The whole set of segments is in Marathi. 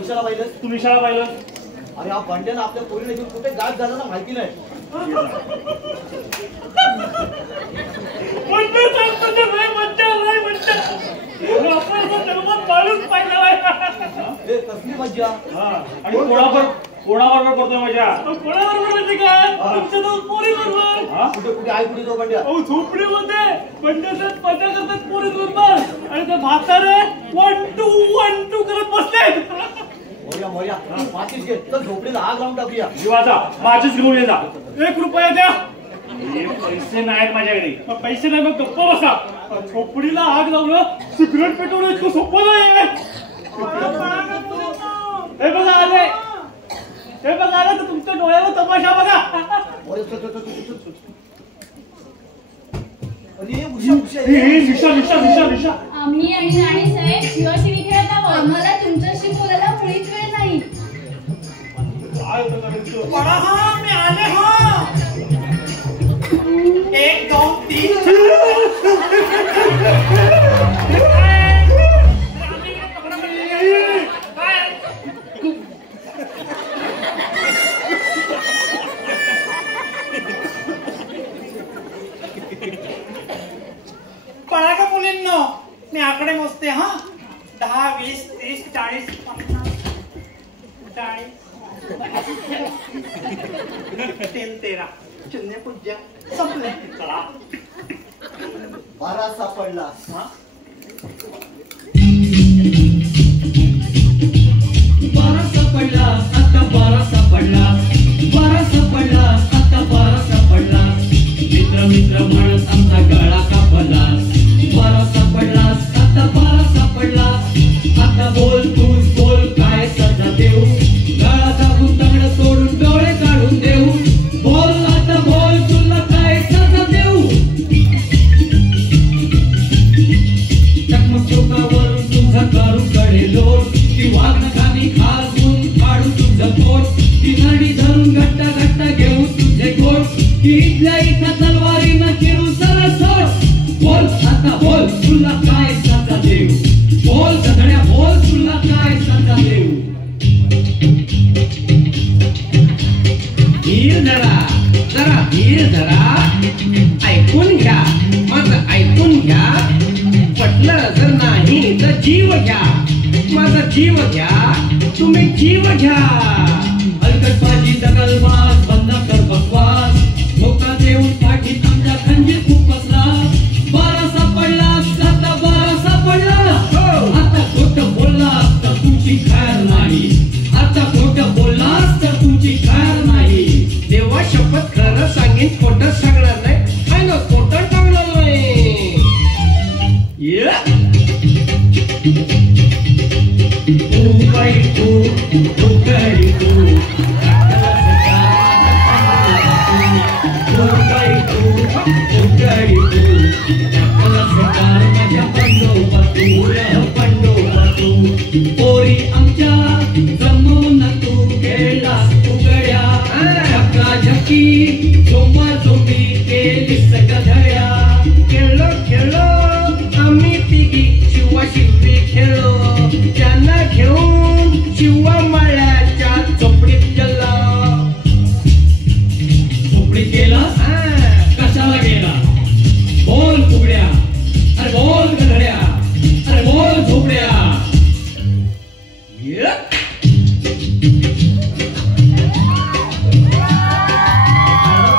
उशाला पाहिलं तू निशाला पाहिलं. अरे हा बंड्यानं आपल्या पोरीने घेऊन कुठे गाठ झाला ना माहिती नाही. कसली मज्जा. आणि कोणाबरोबर करतोय मजा. कोणाबरोबर म्हणजे काय तुमच्या दोन पोरी बरोबर. कुठे कुठे आहे कुठे तो बंड्या. झोपडीमध्ये बंड्याच मजा करतात पोरी बरोबर. आणि ते म्हातारे 1 2 करत बसलेत. मोर्या माचीस घे तर झोपडीला आग लावून टाकूया. जीवाचा माचीस घेऊन ये जा. 1 रुपया द्या. पैसे नाहीत माझ्याकडे. पैसे नाही मग गप्प बसा. झोपडीला आग लावलं सिगरेट पेटवलं इतकं सोपं नाही. हे बघा आले. हे बघा आलं तर तुमच्या डोळ्यावर तमाशा बघा. आम्ही आणि राणी साहेब शिवाशिवी खेळत आहोत. आम्हाला तुमच्याशी बोलायला मुळीच वेळ नाही. मी आले हो. 1 2 3 पळा का मुलींनो. मी आकडे मोजते हा. 10 20 30 40 50 40 3 13 शून्य पूज्य संपले. चला 12 सापडला. हा 12 सापडला आता 12 सापडला. 12 सापडला आता 12 सापडला. मित्र मित्र म्हणत आमचा गळा कापला. 12 सापडलास आता 12 सापडलास. आता बोल तूच बोल काय सजा देऊ. गळाचा गुंतगड तोडून डोळे काढून देऊ. बोल आता बोल तुला काय सजा देऊ. चकमक चौकावरून तुझा करू कडे लोट. ती वाघ खाली खालून काढू तुझं पोट. ती नडी धरून घट्टा घट्टा घेऊ तुझे गोट. ती इथल्या इथं तलवारीनं चिरू सरसोट. बोल आता बोल तुला काय सजा देऊ. बोल सगळ्या बोल तुला काय सजा देऊ. धीर धरा जरा धीर धरा. ऐकून घ्या माझं ऐकून घ्या. पटलं जर नाही तर जीव घ्या. माझा जीव घ्या तुम्ही जीव घ्या. अलकटबाजी दगलबाज बंद कर बकवास. धोका देऊन पाठीत आमच्या खंजीर खूप बसला. 12 सापडलास आता 12 सापडला. आता खोटं बोललास तर तुझी खैर नाही. आता खोटं बोललास तर तुझी खैर नाही. देवा शपथ खरं सांगेन खोटं सांगणार नाही. काय ना खोटं सांगणार नाही. तू बाई तू गडी तू. पोरी आमच्या जमून तू खेळलास उघड्या. झकी झोमा झोमी केलीस गधड्या. खेळलो खेळलो आम्ही तिघी शिवा शिवी खेळलो. त्यांना घेऊन शिवा माळ्याच्या झोपडीत गेला. झोपडीत गेला कशाला गेला. बोल फुगड्या. अरे बोल गधड्या. अरे बोल झोपड्या.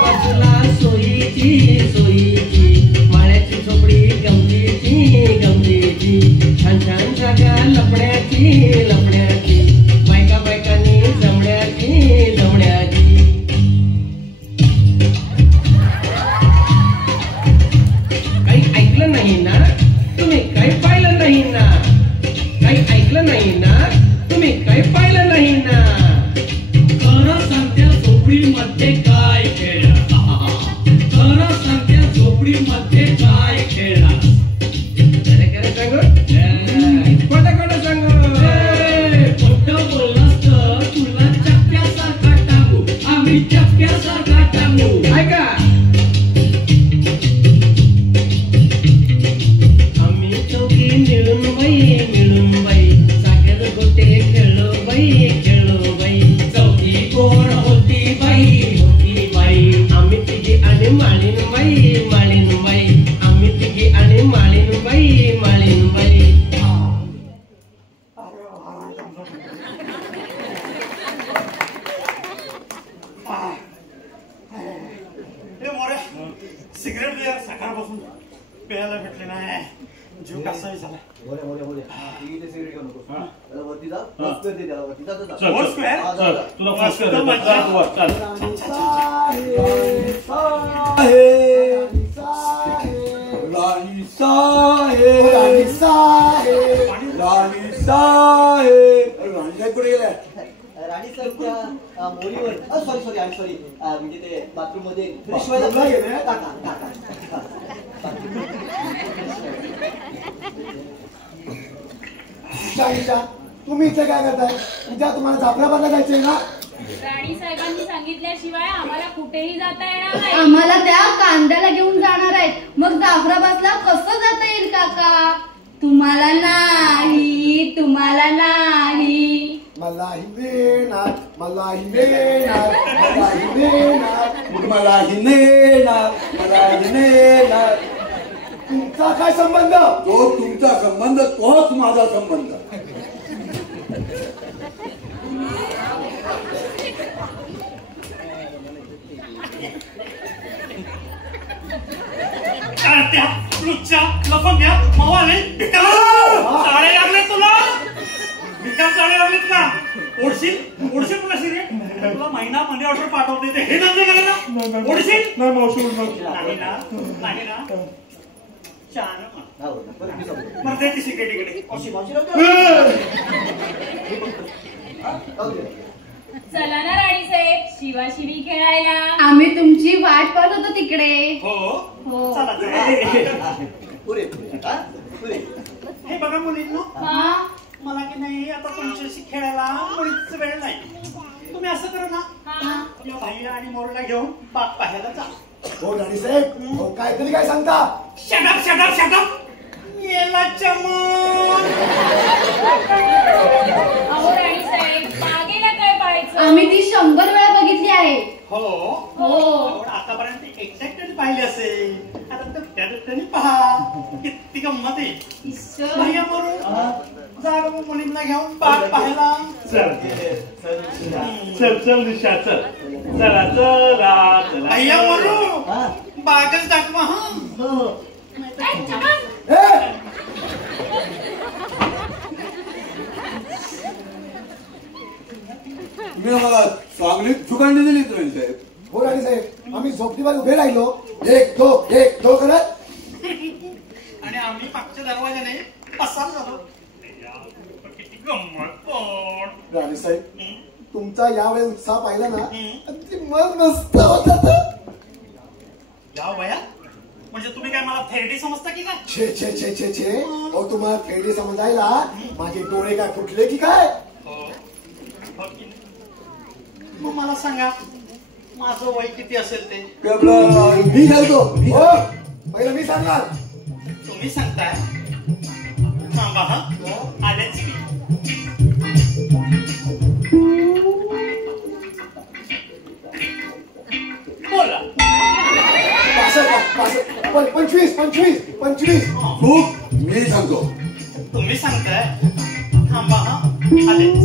बाजूला सोयीची सोयीची माळ्याची झोपडी गमतीची गमतीची. छान छान जागा लपड्याची लपड्याची. बायका बायकांनी जमड्याची जमड्याची. काही ऐकलं नाही ना तुम्ही. काही पाहिलं नाही ना. काही ऐकलं नाही ना तुम्ही. काही पाहिलं नाही ना. खरं सांगत्या झोपडीमध्ये काय खेळला. खरं सांगत्या झोपडीमध्ये काय खेळला. खरं खरं सांगू खोटं खोटं सांगू. असं झालं सिगरेट घेऊ नको वरती जा वरती जा वरती जा तुला फास्ट कर राणी साहेब राणी साहेब राणी साहेब कुठे गेलाय राणी साहेब त्या मोरीवर सॉरी म्हणजे ते बाथरूम मध्ये तुम्ही इथे काय करताय उद्या तुम्हाला जाफराबादला जायचंय ना राणी साहेबांनी सांगितल्याशिवाय आम्हाला कुठेही जाता येणार नाही आम्हाला त्या कांद्याला घेऊन जाणार आहेत मग जाफराबादला कसं जाता येईल काका तुम्हाला नाही मलाही नेणार तुमचा काय संबंध तो तुमचा संबंध तोच माझा संबंध लफंग्या मावाले साडे लागले तुला भिकार साडे लागलेत का ओढशील कशी रे तुला महिना मध्ये ऑर्डर पाठवते ते हे धंदे करायला ओढशील नाही मावशी नाही ना छान मग दे ती सिगरेट इकडे चला ना राणी साहेब शिवाशिवी खेळायला आम्ही तुमची वाट पाहत होतो तिकडे हो चला हे बघा मुलींनो मला की नाही आता तुमच्याशी खेळायला मुळीच वेळ नाही तुम्ही असं करा ना या भाईला आणि मोरला घेऊन बाग पाहायला जा हो राणी साहेब काहीतरी काय सांगता शटअप येला चमन अहो राणी साहेब बागेला काय पाहायचं आम्ही ती 100 वेळा बघितली आहे हो आतापर्यंत एक्झॅक्टली पाहिली असेल आता दुसऱ्या पहा किती गंमत आहे भैया मरू जा मुलींना घेऊन बाग पाहायला चल दिशा चला भैया मरू बागच दाखवा तुम्ही आम्हाला चांगली सुगंधी दिली तुम्ही साहेब हो राणी साहेब आम्ही झोपडीवर उभे राहिलो एक दो करत आणि आम्ही मागच्या दरवाजाने पसार झालो किती गंमत राणी साहेब तुमचा यावेळी उत्साह पाहिला ना अगदी मन मस्त होता या वया म्हणजे तुम्ही काय मला थेरडी समजता की काय छे अहो तुम्हाला थेरडी समजायला माझे डोळे काय फुटले की काय मग मला सांगा माझं वय किती असेल ते मी सांगतो पहिलं मी सांगणार तुम्ही सांगताय सांगा हा आलेच मी बोला 25 खूप मी सांगतो तुम्ही सांगताय थांबा हा आलेच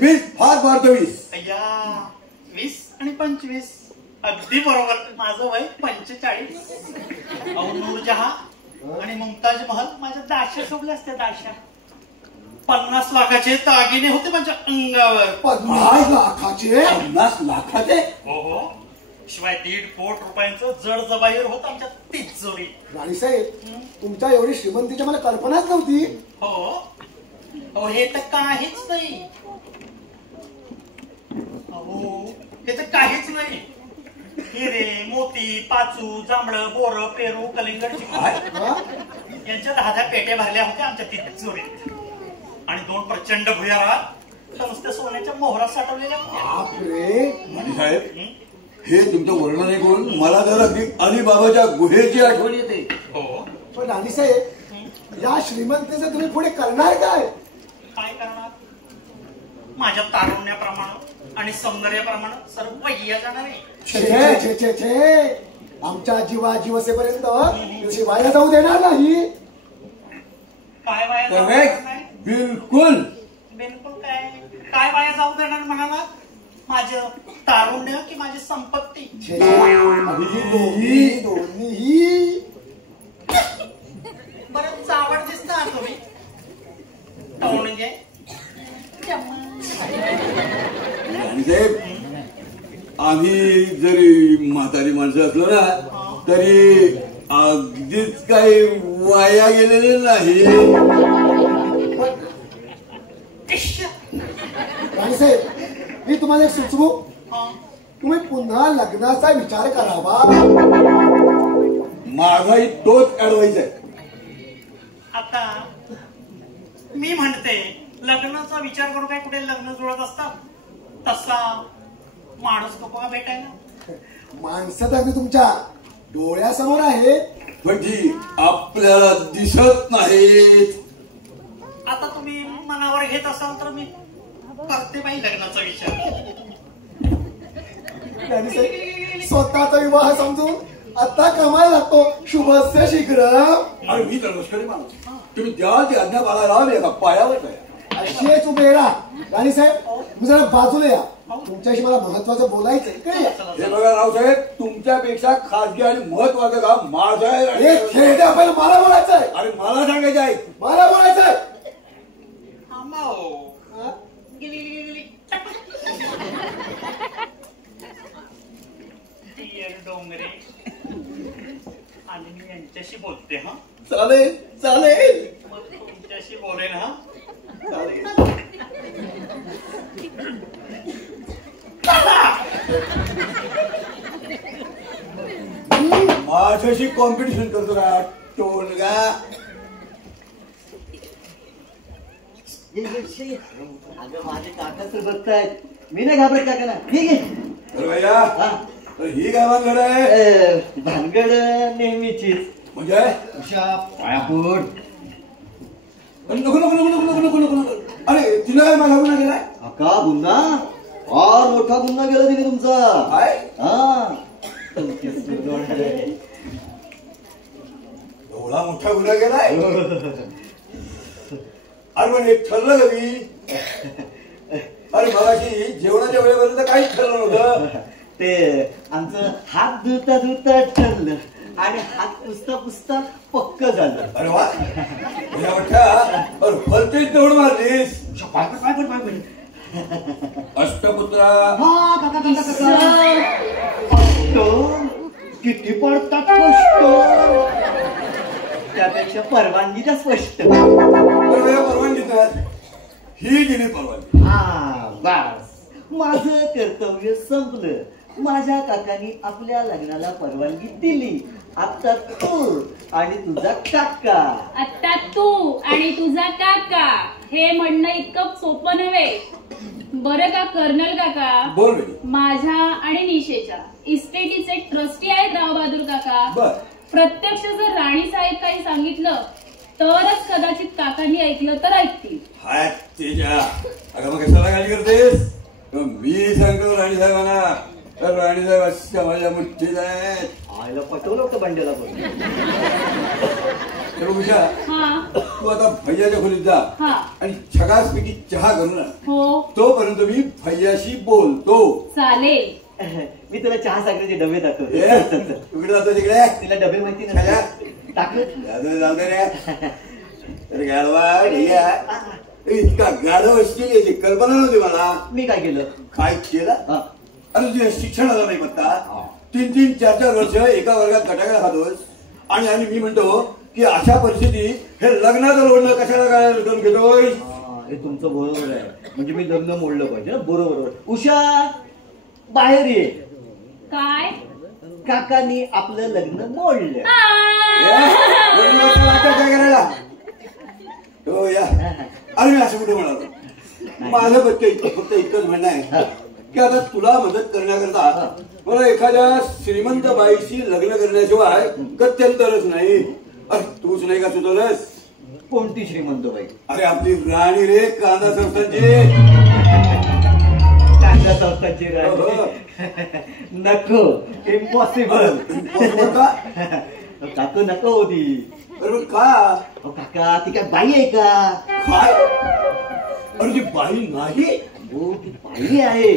20 फार मारतो 20 अय्या 20 आणि 25 अगदी बरोबर माझं वय 45 अहो नूरजहा आणि मुमताज महल माझ्या दाशा शोभल्या असत्या दाशा 50 लाखाचे दागिने होते माझ्या अंगावर 50 लाखाचे हो शिवाय 1.5 कोटी रुपयांचं जड जबाईर होत आमच्या तिजोरी राणी साहेब तुमच्या एवढी श्रीमंतीची मला कल्पनाच नव्हती हो हे तर काहीच नाही हे तर काहीच नाही हिरे मोती पाचू जांभळं बोर पेरू कलिंगड यांच्या 10 पेट्या भरल्या होत्या आमच्या तिजोरीत आणि 2 प्रचंड भुयारात नुसत्या सोन्याच्या मोहरात साठवलेल्या साहेब हे तुमचं वर्णन ऐकून मला जर अगदी अलिबाबाच्या गुहेची आठवण येते पण राणी साहेब या श्रीमंतीचं तुम्ही पुढे करणार काय करणार माझ्या तारुण्याप्रमाणे आणि सौंदर्याप्रमाणे सर्व वैया जाणार आहे आमच्या जीवासेपर्यंत वाया जाऊ देणार नाही काय वाया बिलकुल काय वाया जाऊ देणार म्हणाला माझं तारुण्य की माझी संपत्ती? दोन्ही. बरं चावड दिसता तुम्ही टोणगे. राणीसाहेब, आम्ही जरी म्हातारी माणसं असलो ना तरी अगदीच काही वाया गेलेले नाही. राणीसाहेब, मी तुम्हाला एक सुचवू. तुम्ही पुन्हा लग्नाचा विचार करावा. माझाही तोच ऍडवाइस आहे. आता मी म्हणते लग्नाचा विचार करून काय कुठे लग्न जुळत असतात? तसा माणूस नको का भेटायला? माणसं तर तुमच्या डोळ्यासमोर आहे पण ती आपल्याला दिसत नाहीत. आता तुम्ही मनावर घेत असाल तर मी करते बाई लग्नाचा विचार. स्वतःचा विवाह समजून आता कामाला लागतो. शुभस्य शीघ्र. अरे मी तर लष्करी माणूस. तुम्ही द्याल ती आज्ञा बाळाला लावली का पायावर आहे अशीच उभे राहा. राणीसाहेब, तुम्ही जरा बाजूला या. तुमच्याशी मला महत्वाचं बोलायचं. हे बघा रावसाहेब, तुमच्यापेक्षा खासगी आणि महत्वाचं काम माझं आहे. खेळ आपण मला बोलायचं आहे. अरे मला सांगायचं आहे. मला बोलायचं आहे. डोंगरे आणि मी यांच्याशी बोलते. हा चालेल चालेल. मग तुमच्याशी बोलेन. हा चालेल. माझ्याशी कॉम्पिटिशन करतो का टोलगा? अगं माझे काका तर बघतायत. मी नाही घाबरत काकांना. ठीक आहे भैया, ही काय भानगड आहे? भानगड नेहमीचीच. म्हणजे उषा पायापूर. नको नको नको नको नको नको नको. अरे तिला काय माझा गुन्हा केलाय? काका गुन्हा फार मोठा गुन्हा गेला तिने तुमचा. काय? हा एवढा मोठा गुन्हा केलाय? अरे पण हे ठरलं कधी? अरे मगाशी जेवणाच्या वेळेपर्यंत काहीच ठरलं नव्हतं. ते आमचं हात धुता धुता ठरलं आणि हात पुसता पुसता पक्क झालं. अरे वा, फलतेच तेवढ मारलीस. अष्टपुत्रा. हा काका काका काका. किती पडतात स्पष्ट. त्यापेक्षा परवानगी का स्पष्ट. परवानगी ही गेली परवानगी. हा बस माझं कर्तव्य संपलं. माझ्या काकांनी आपल्या लग्नाला परवानगी दिली. आता तू आणि तुझा काका. आता तू आणि तुझा काका हे म्हणणं इतकं सोपं नव्हे. बरं का कर्नल काका, बोल बेटी. माझ्या आणि निशेच्या इस्टेटीचे ट्रस्टी आहेत राव बहादूर काका. बर. प्रत्यक्ष जर राणी साहेब काही सांगितलं तरच कदाचित काकांनी ऐकलं तर ऐकतील. हाय तेजा, अगं मग कशाला गाडी करतेस? मी सांगतो राणी साहेबांना. तर राणी साहेब अशा माझ्या मुठ्ठीत आहेत. आईला पटवलं होतं बंडेला पण. उषा, हा तू आता भैयाच्या खोलीत जा हा आणि छगासपैकी चहा करून आण. हो तोपर्यंत मी भैयाशी बोलतो. चालेल. मी तुला चहा साखरेचे डबे दाखवतो. तिकडे जातो तिकडे. तिला डबे माहिती नाही टाकत. जाऊ दे रे. गाडवा भैया इतका गाढव असतील याची कल्पना नव्हती मला. मी काय केलं? काय केलं? अरे तुझ्या शिक्षणाला नाही पत्ता. 3-3, 4-4 वर्ष एका वर्गात गटागळा खातोस आणि मी म्हणतो की अशा परिस्थितीत हे लग्नाचं लोणं कशाला काय घेतोय? हे तुमचं बरोबर आहे. म्हणजे मी लग्न मोडलं पाहिजे. बरोबर. उषा बाहेर ये. काय? काकांनी आपलं लग्न मोडलं. काय करायला? हो या. अरे मी असं कुठे म्हणालो? माझं फक्त इतकंच म्हणणं आहे की आता तुला मदत करण्याकरता मला एखाद्या श्रीमंत बाईशी लग्न करण्याशिवाय गत्यंतरच नाही. अरे तूच नाही का सुचवलंस? कोणती श्रीमंत बाई? अरे आपली राणी रे, कांदा संस्थांची. कांदा संस्थांची राणी? नको. इम्पॉसिबल. काका नको होती. अरे का? काका ती काय बाई आहे का? काय? अरे ती बाई नाही. हो ती बाई आहे.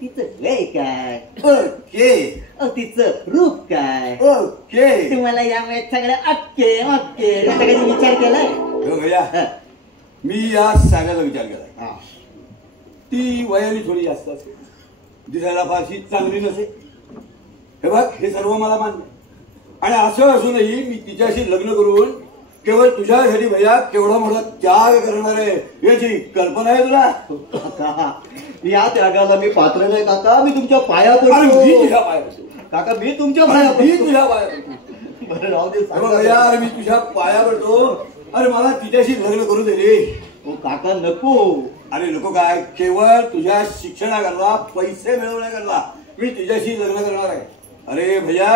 तिचं वय काय? ओके तिचं रूप काय? ओके. तुम्हाला यामुळे सगळं ओके ओके याचा कधी विचार केलाय? भैया मी या सगळ्याचा विचार केला. ती वयाने थोडी जास्त असेल, दिसायला फारशी चांगली नसेल, हे बघ हे सर्व मला मान्य. आणि असं असूनही मी तिच्याशी लग्न करून केवळ तुझ्यासाठी भैया केवढा मोठा त्याग करणार आहे याची कल्पना आहे तुला? काका या त्यागाला मी पात्र नाही काका. मी तुमच्या पाया अरे पडतो. मी तुझ्या पाया पडतो. काका मी तुमच्या पाया मी पडतो. तुझ्या पाया पडतो. बरं राहू दे हे बघ भैया, अरे मी तुझ्या पाया पडतो. अरे मला तिच्याशी लग्न करू दे रे. काका नको. अरे नको काय, केवळ तुझ्या शिक्षणाकरता पैसे मिळवण्याकरता मी तिच्याशी लग्न करणार आहे. अरे भैया,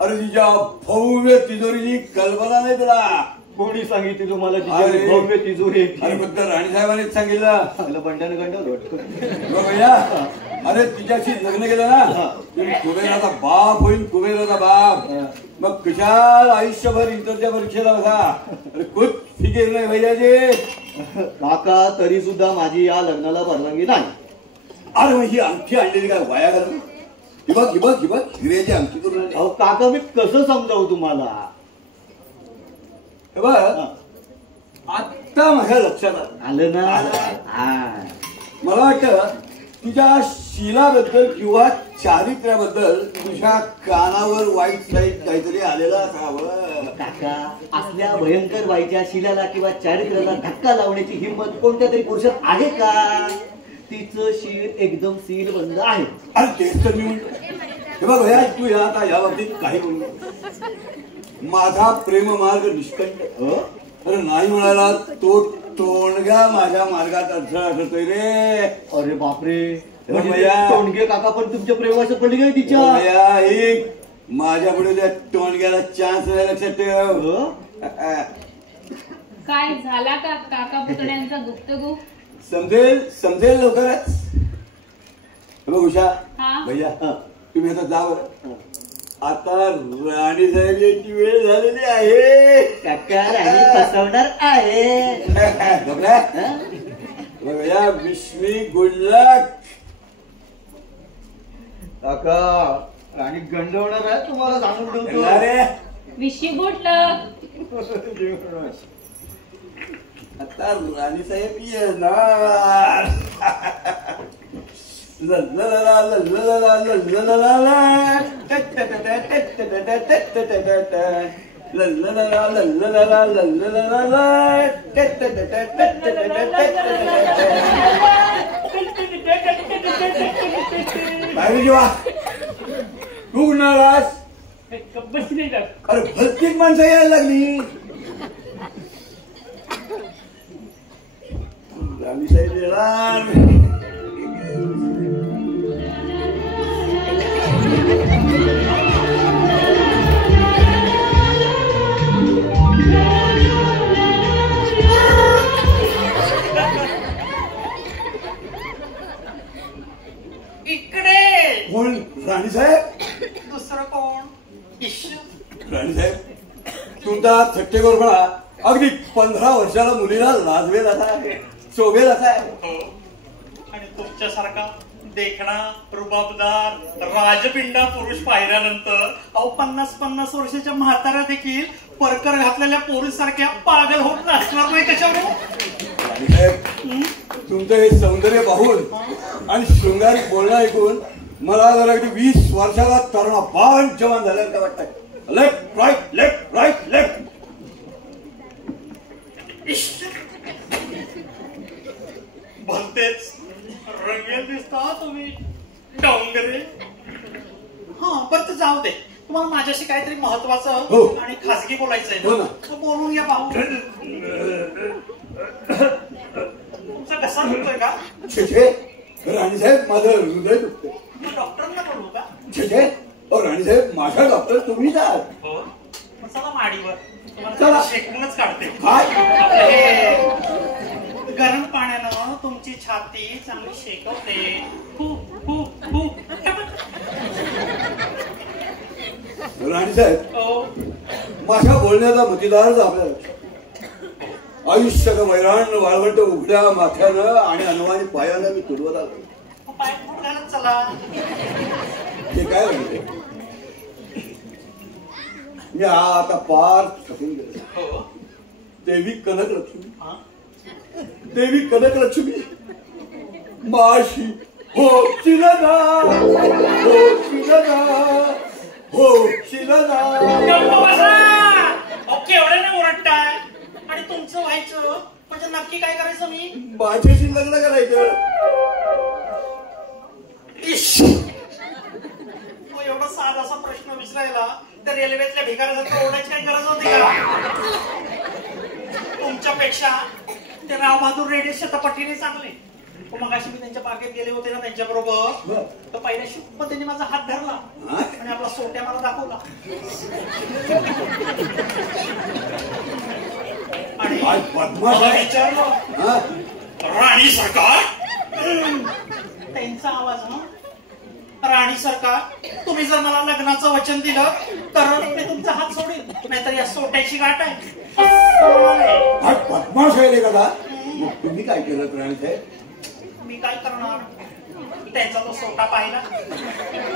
अरे तिच्या भव्य तिजोरीची कल्पना नाही तुला. कोणी सांगितली तुम्हाला अरे. तिची भव्य तिजोरी? अरे फक्त राणी साहेबांनीच सांगितलं. बंड्याने गंडवलं. बघ भैया, अरे तिच्याशी लग्न केलं ना तरी कुबेराचा बाप होईल, कुबेराचा बाप. मग कशाल आयुष्यभर इंटरच्या परीक्षेला बसा. अरे कुछ फिकीर नाही भैयाजी. काका तरी सुद्धा माझी या लग्नाला परवानगी नाही. अरे मग ही अंगठी आणलेली काय वाया घालून? ही बघ ही बघ ही बघ हिऱ्याची अंगठी करून आणली. अहो काका मी कसं समजावू तुम्हाला? हे बघ आत्ता माझ्या लक्षात आलं ना? आलं. मला वाटतं तुझ्या शीलाबद्दल किंवा चारित्र्याबद्दल तुझ्या कानावर वाईट साईट काहीतरी आलेलं असावं. काका असल्या भयंकर वाईच्या शिलाला किंवा चारित्र्याला धक्का लावण्याची हिंमत कोणत्या तरी पुरुषात आहे का? तिचं शील एकदम सील बंद आहे. अरे तेच तर मी म्हणतो. हे बघ भैया, तू आता या बाबतीत काही बोलू नको. माझा प्रेम मार्ग निष्कंठ. अरे नाही म्हणाला तो टोणगा माझ्या मार्गात अडथळा ठरतोय रे. अरे बापरे, म्हणजे भैया. टोणगे काका पण तुमच्या प्रेमाचं पडली काय तिच्या? भैया, ही माझ्या पुढे त्या टोणग्याला चान्स नाही, लक्षात ठेव. काय झाला का काका पुतण्यांचा गुप्तगू? समजेल समजेल लवकरच. हे बघ उषा, हा? भैया तुम्ही आता जा बरं. आता राणी साहेब याची वेळ झालेली आहे. काका राणी फसवणार आहे. घबरा. भैया विश मी गुड लक. काका राणी गंडवणार आहे तुम्हाला सांगून ठेवतो. अरे विश यू गुड लक. आता राणी साहेब येणार. तू कुणालास? अरे भलतीच माणसं यायला लागली. राणी साहेब येणार. इकडे कोण? राणी साहेब? दुसरं कोण? राणी साहेब, तुमचा थट्टेखोरपणा अगदी 15 वर्षाला मुलीला लाजवेल असा आहे, शोभेल असा आहे. हो, आणि तुमच्यासारखा देखणा रुबाबदार राजपिंडा पुरुष पाहिल्यानंतर अहो 50-50 वर्षाच्या म्हाताऱ्या देखील परकर घातलेल्या पोरीसारख्या पागल होत नसणार नाही कशावर? राणी साहेब, तुमचं हे सौंदर्य पाहून आणि शृंगारिक बोलणं ऐकून मला जरा अगदी 20 वर्षाला तरुणा बाण जवान झाल्याचं वाटतंय. Left right left right left. भलतेच रंगेल दिसता तुम्ही डोंगरे. हा बरं तर जाऊ दे, तुम्हाला माझ्याशी काहीतरी महत्वाचं हो. आणि खासगी बोलायचंय हो ना. तर बोलून घ्या भाऊ. तुमचा कसा दुखतोय का? छे छे, राणी साहेब माझं हृदय दुखतंय. मग डॉक्टरांना बोलू का? छे छे, राणी साहेब माझा डॉक्टर तुम्हीच आहात. हो, मग चला माडीवर, चला. तुम्हाला शेकूनच काढते. काय? आपलं हे गरम पाण्यानं तुमची छाती चांगली शेकवते. खूप खूप खूप. राणी साहेब, हो, माझ्या बोलण्याचा मतिदारच आपल्याला आयुष्य वैराण वाळवंट उघड्या माथ्यानं आणि अनवाणी पायानं मी तुडवत आलो. पाय फूट घालत चला मला. हे काय म्हणते मी आता पार थकून गेलो. देवी कनकलक्ष्मी, देवी कनकलक्ष्मी माशी हो शिलना, हो शिलना, हो शिलना. केवढे नाही ओरडताय आणि तुमचं व्हायचं म्हणजे नक्की काय करायचं? मी माझ्याशी लग्न करायचं. एवढा साधासा प्रश्न विचारायला त्या रेल्वेतल्या भिकाऱ्यासारखं ओरडायची काही गरज होती का? तुमच्यापेक्षा ते राव बहादूर रेड्डी शतपटीने चांगले. मग अशी मी त्यांच्या बागेत गेले होते ना त्यांच्याबरोबर, तर पहिल्या शुभ त्यांनी माझा हात धरला आणि आपला सोट्या मला दाखवला. आणि मला विचारलं राणी सरकार, त्यांचा आवाज ना, राणी सरकार तुम्ही जर मला लग्नाचं वचन दिलं तर मी तुमचा हात सोडेल, नाहीतर या सोट्याची गाठ आहे. बदमाश आहे का? तुम्ही काय केलं राणी साहेब? मी काय करणार? त्यांचा तो सोटा पाहिला,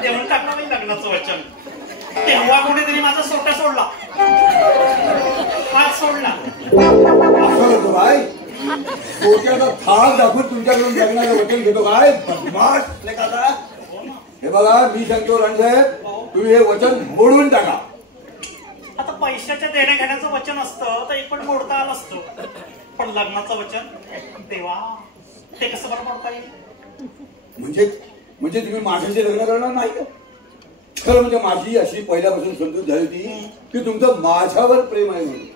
देऊन टाकला मी लग्नाचं वचन. तेव्हा कोणीतरी माझा सोटा सोडला, हात सोडला. असं होतं काय? सोट्याचा थाळ दाखवून तुमच्याकडून लग्नाचं वचन घेतो काय? बदमाश नाही का? हे बघा मी सांगतो राणी साहेब, तुम्ही हे वचन मोडून टाका. आता पैशाच्या देण्या घेण्याचं वचन असतं तर एक पण मोडता आलं असतं, पण लग्नाचं वचन तेव्हा ते कसं बरं मोडता येईल? म्हणजे तुम्ही माझ्याशी लग्न करणार नाही का? खरं म्हणजे माझी अशी पहिल्यापासून समजूत झाली होती की तुमचं माझ्यावर प्रेम आहे म्हणून.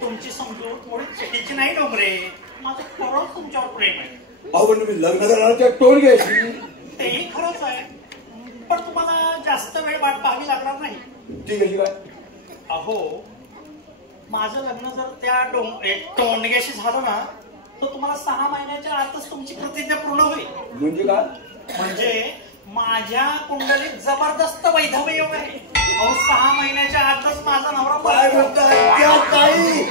तुमची समजूत थोडी चुकीची नाही डोंगरे, माझं खरंच तुमच्यावर प्रेम आहे. अहो पण तुम्ही लग्न करण्याच्या टोन घ्यायची. तेही खरंच आहे, पण तुम्हाला जास्त वेळ वाट पाहावी लागणार नाही. ती कशी काय? अहो माझं लग्न जर त्या टोंडग्याशी झालं ना तर तुम्हाला 6 महिन्याच्या आतच तुमची प्रतिज्ञा पूर्ण होईल. म्हणजे काय? म्हणजे माझ्या कुंडलीत जबरदस्त वैधव्य योग आहे. अहो 6 महिन्याच्या आतच माझा नवरा काय म्हणताय? त्या ताई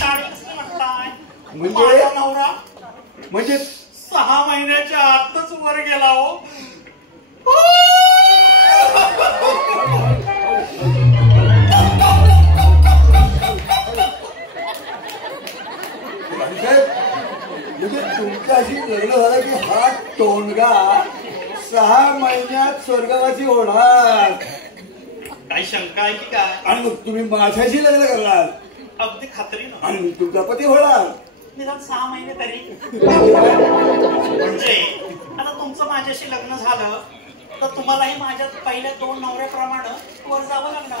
टाळी कसं म्हणताय? म्हणजे? माझा नवरा म्हणजे 6 महिन्याच्या आतच वर गेला. हो म्हणजे तुमच्याशी लग्न झालं की हा टोनगा 6 महिन्यात स्वर्गवासी होणार. काही शंका आहे की काय? आणि मग तुम्ही माझ्याशी लग्न करणार अगदी खात्रीनं. आणि मी तुमचा पती होणार. निदान 6 महिने तरी. म्हणजे आता तुमचं माझ्याशी लग्न झालं तर तुम्हालाही माझ्या पहिल्या 2 नवऱ्याप्रमाणे वर जावं लागणार.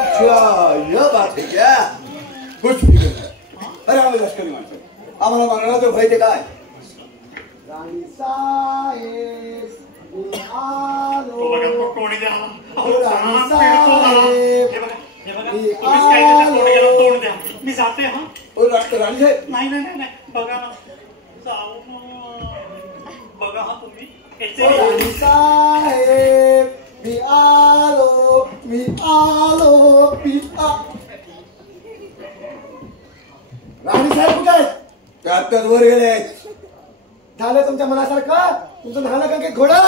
अच्छा ये बात है क्या? कुछ भी नहीं. अरे आम्ही लष्करी माणसं, आम्हाला मारण्याचं भय ते काय? राणी साहेब तो बघा तो टोणी द्या. राणी साहेब हे बघा तुम्हीच काय त्याच्या टोणीला तोड द्या. मी जाते. हा राणी साहेब नाही नाही नाही नाही बघा ना, जाऊ बघा. हा तुम्ही राणी साहेब मी आलो, मी आलो, मी राणी साहेब कुठे आहेत? त्या आत्ताच वर गेले. झालं तुमच्या मनासारखं? तुमचं झालं का काही घोडा?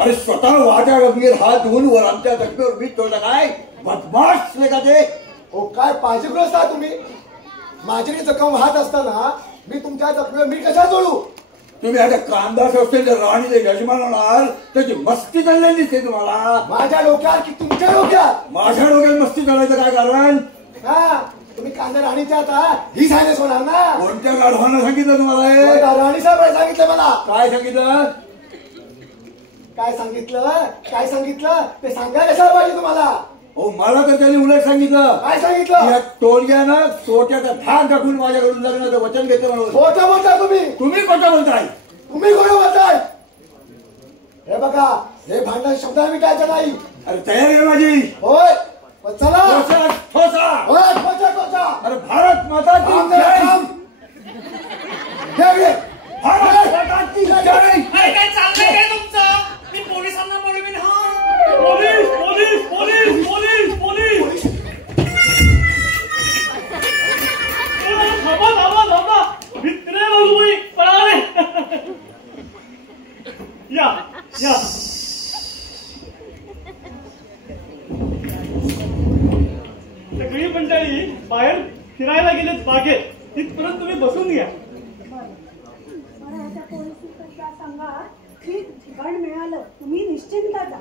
अरे स्वतः वाट्या गंभीर हात धुवून वर आमच्या जखमेवर मीठ तोडलं काय? बदमाश का ते? हो काय पाहिजेग्रस्त आहात तुम्ही? माझी जखम वाहत असताना मी तुमच्या जखमेवर मीठ कशा जोडू? तुम्ही आता कांदा संस्थेच्या राणीचे यजमान होणार त्याची मस्ती चाललेली दिसते तुम्हाला. माझ्या डोक्यात की तुमच्या डोक्यात? माझ्या डोक्यात मस्ती चालायचं काय कारण? हा तुम्ही कांदा राणीच्या आता ही सायन्स होणार ना. कोणत्या गाढवानं सांगितलं तुम्हाला? राणी साहेब सांगितलं मला. काय सांगितलं? काय सांगितलं? काय सांगितलं ते सांगायला कशाला पाहिजे तुम्हाला? हो मला तर त्यांनी उलट सांगितलं. काय सांगितलं? या टोलग्यानं सोट्याचा धाक टाकून माझ्याकडून लग्नाचं वचन घेतलं म्हणून. खोटं बोलताय तुम्ही. तुम्ही खोटं बोलताय. तुम्ही खोटं बोलताय. हे बघा हे भांडण शब्दाला मिटायचं नाही. अरे तयारी आहे माझी. होय चला ठोसा. अरे भारत माता की जय. भारत माता की जय. अरे काय चाललंय काय तुमचं? मी पोलिसांना बोलवीन. हा police police police police police. थांबा थांबा थांबा. भित्रे बाजूबाई पळाले. या या संध्याकाळी बाहेर फिरायला गेलेत बागेत, तिथपर्यंत तुम्ही बसून घ्या. सांगा की ठिकाण मिळालं, तुम्ही निश्चिंत जा.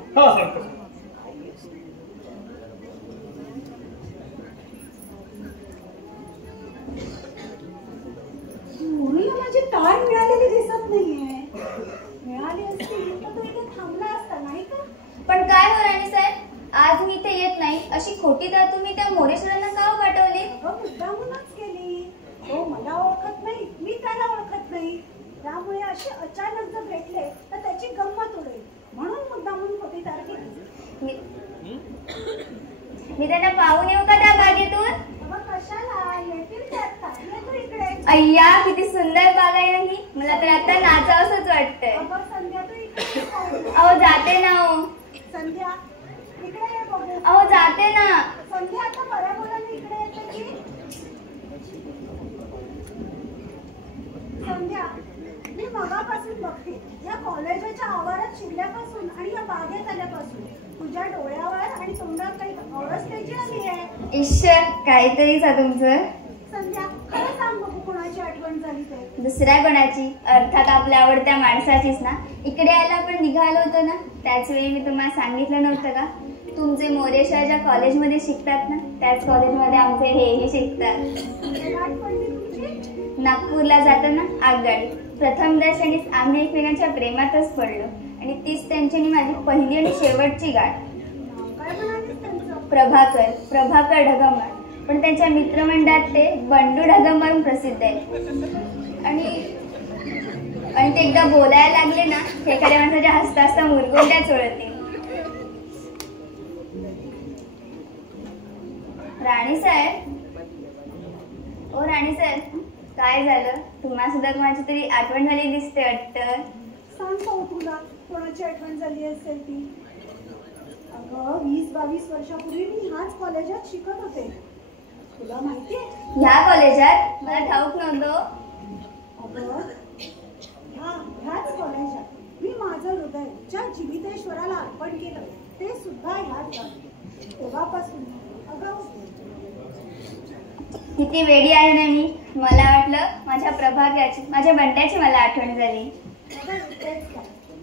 मुलीला माझी तार मिळालेली दिसत नाहीये. मिळाली असती तर तो इथे थांबला असता नाही का? पण काय हो राणी साहेब, आज मी इथे येत नाही अशी खोटी तर तुम्ही त्या मोरेश्वरांना का पाठवली? मुद्दामूनच केली. तो मला ओळखत नाही, मी त्याला ओळखत नाही. त्यामुळे असे अचानक जर भेटले तर त्याची गंमत उडेल म्हणून मुद्दामून खोटी तार केली. मी त्यांना पाहून येऊ का त्या बागेतून? कशाला येतील ते आता. येतो इकडे. अय्या किती सुंदर बाग आहे ना ही. मला तर आता नाचावंसच वाटतंय. संध्या तू इकडे. अहो जाते ना. हो संध्या इकडे ये बघू. अहो जाते ना. संध्या आता बऱ्या बोलाने इकडे येते की. संध्या मी मगापासून बघते, या कॉलेजाच्या आवारात शिरल्यापासून आणि या बागेत आल्यापासून तुझ्या डोळ्यावर आणि तोंडावर काही अवस्थेची आली आहे. ईश्वर काहीतरीच आहे तुमचं. संध्या खरं सांग बघू, कोणाची आठवण झाली ते? दुसऱ्या कोणाची, अर्थात आपल्या आवडत्या माणसाचीच ना. इकडे यायला आपण निघालो होतो ना, त्याच वेळी मी तुम्हाला सांगितलं नव्हतं का, तुमचे मोरेश्वर ज्या कॉलेजमध्ये शिकतात ना, त्याच कॉलेजमध्ये आमचे हेही शिकतात. नागपूरला जाताना आगगाडी. प्रथम दर्शनीच आम्ही एकमेकांच्या प्रेमातच पडलो आणि तीच त्यांची माझी पहिली आणि शेवटची गाठ. प्रभाकर ढगंबर, पण त्यांच्या मित्रमंडळात ते बंडू ढगंबर म्हणून प्रसिद्ध आहेत. आणि ते एकदा बोलायला लागले ना, एखाद्या माणसाच्या हसता हसता मुरगोंड्या चोळतील. राणी साहेब, ओ राणी साहेब, काय झालं? तुम्हाला सुद्धा कोणाची तरी आठवण झाली दिसते वाटतं. सांग पाहू तुला कोणाची आठवण झाली असेल ती. अगं 20-22 वर्षापूर्वी मी ह्याच कॉलेजात शिकत होते. तुला माहितीये? ह्या कॉलेजात? मला ठाऊक नव्हतं. अगं ह्याच कॉलेजात मी माझं हृदय ज्या जीवितेश्वराला अर्पण केलं ते सुद्धा ह्याच गावी. तेव्हापासून अगं किती वेडी आहे ना मी. मला वाटलं माझ्या प्रभाकरची, माझ्या बंट्याची मला आठवण झाली.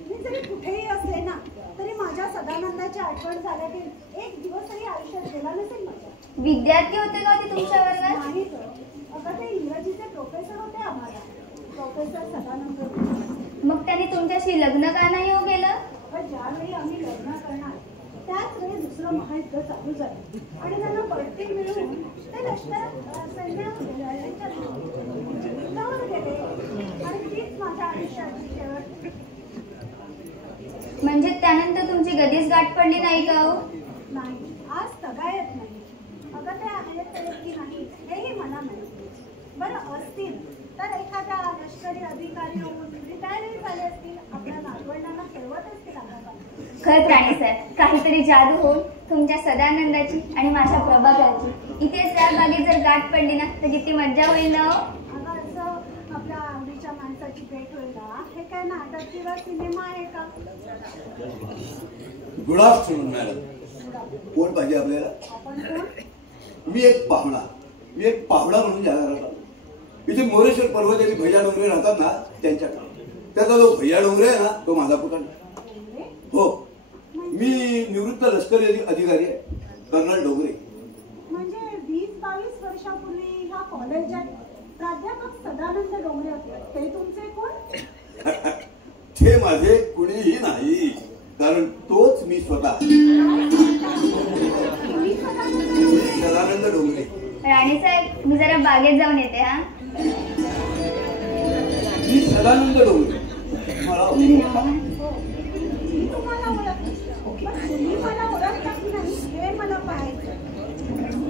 मी जरी कुठेही असले ना तरी माझ्या सदानंदाची आठवण झाल्या की एक दिवसही आयुष्यात गेला नसेल माझ्या. विद्यार्थी होते का ते तुमच्या वर्गात? नाही तर. अगं ते इंग्रजीचे प्रोफेसर होते आम्हाला, प्रोफेसर सदानंद. मग त्यांनी तुमच्याशी लग्न का नाही हो केलं? पण ज्यावेळी आम्ही लग्न करणार त्याच वेळी दुसरं महायुद्ध चालू झालं आणि त्यांना बढती मिळून ते लष्करात सैन्यात गेले आणि तीच माझ्या आयुष्याची शेवट. म्हणजे त्यानंतर तुमची कधीच गाठ पडली नाही का हो? नाही, आज तगायत नाही. अगं ते आहेत की नाही हेही मला माहिती. बरं असतील तर एखाद्या लष्करी अधिकारी होऊन रिटायरही झाले असतील, आपल्या नातवंडांना खेळवत असतील. खरंच राणी साहेब, काहीतरी जादू होऊन तुमच्या सदानंदाची आणि माझ्या प्रभाकरची इथे त्या बागेत जर गाठ पडली ना तर किती मज्जा होईल ना. असं आपल्या आवडीच्या माणसाची भेट होईल ना. हे काय नाटक किंवा सिनेमा आहे का? Good afternoon madam. कोण पाहिजे आपल्याला? आपण कोण? मी एक पाहुणा म्हणून जाणार होता. इथे मोरेश्वर पर्वताची भैया डोंगरे राहतात ना, त्यांच्याकडे. त्याचा जो भैया डोंगरे आहे ना तो माझा पुतणा. हो, मी निवृत्त लष्करी अधिकारी आहे, कर्नल डोंगरे. म्हणजे 20-22 वर्षापूर्वी ह्या कॉलेजात प्राध्यापक सदानंद डोंगरे होते. ते तुमचे कोण? ते माझे कुणीही नाही, कारण तोच मी स्वतः. सदानंद डोंगरे. राणी साहेब, मी जरा बागेत जाऊन येते. हा, मी सदानंद डोंगरे. मला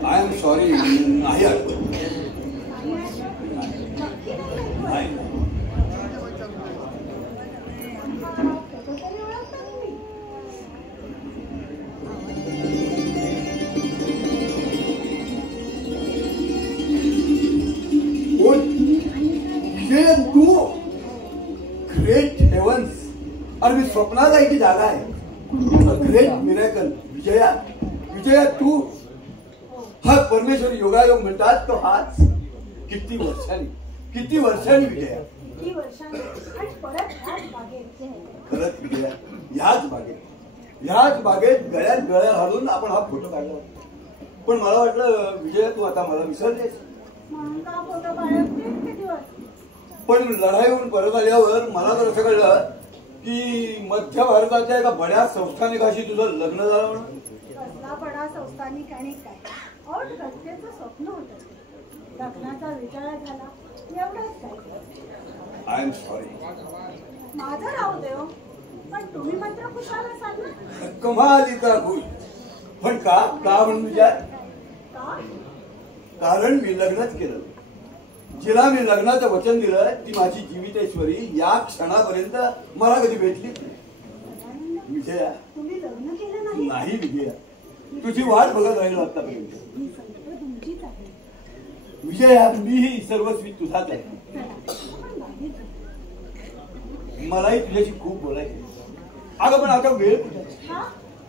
आय एम सॉरी, नाही आठवत. तू ग्रेट हेवन्स, अरे मी स्वप्नात आहे की जागा आहे. Great miracle. विजया, तू हा परमेश्वर योगायोग म्हणतात तो हाच किती वर्षांनी विजया किती वर्षांनी आणि परत ह्याच बागेत परत विजया ह्याच बागेत गळ्यात गळ्या घालून आपण हा फोटो काढला. पण मला वाटलं विजया तू आता मला विसरतेस. म्हणून का फोटो काढत किती दिवस. पण लढाईहून परत आल्यावर मला तर असं कळलं की मध्य भारताच्या एका बड्या संस्थानिकाशी तुझं लग्न झालं म्हणून. कसला बडा संस्थानिक आणि काय और घटनेचं स्वप्न होतं. लग्नाचा विचार झाला एवढंच काय. I am sorry. माझं राहू दे हो. पण तुम्ही मात्र खुशाल असाल ना. कमालीचा खुश. पण का म्हणून विचार. कारण मी लग्नच केलं. जिला मी लग्नाचं वचन दिलं ती माझी जीवितेश्वरी या क्षणापर्यंत मला कधी भेटली विजया. तुम्ही लग्न केलं नाही. नाही विजया, तुझी वाट बघत राहिलो आतापर्यंत. ही संकट तुमचीच आहे विजया. मी सर्वस्वी तुझाच आहे. मलाही तुझ्याशी खूप बोलायचं. अगं पण आता वेळ कुठे.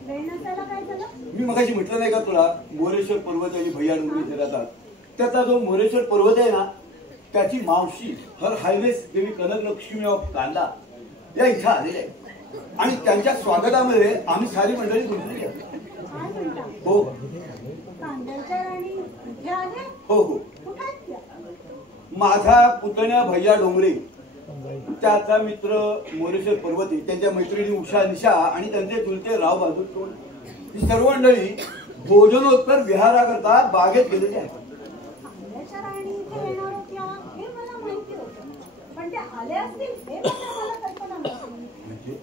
वेळ नसायला काय झालं. मी मगाशी म्हटलं नाही का तुला मोरेश्वर पर्वत आणि भैया डोंगरी इथे राहतात. त्याचा जो मोरेश्वर पर्वत आहे ना त्याची मावशी हर हायवेस देवी कनकलक्ष्मी ऑफ कांदा या इथं आलेल्या आहे. आणि त्यांच्या स्वागतामध्ये आम्ही सारी मंडळी गुंतलेली आहोत. काय म्हणता. हो कांद्याच्या राणी इथे आले. हो हो. कुठे आहेत त्या. माझा पुतण्या भैया डोंगरे त्याचा मित्र मोरेश्वर पर्वती त्यांच्या मैत्रिणी उषा निशा आणि त्यांचे चुलते राव बहादूर टोळ ही सर्व मंडळी भोजनोत्तर विहाराकरता बागेत गेलेली आहेत. कांद्याच्या राणी इथे येणार होत्या हे मला माहिती होतं. पण ते आले असतील हे मात्र मला कल्पना नव्हती. म्हणजे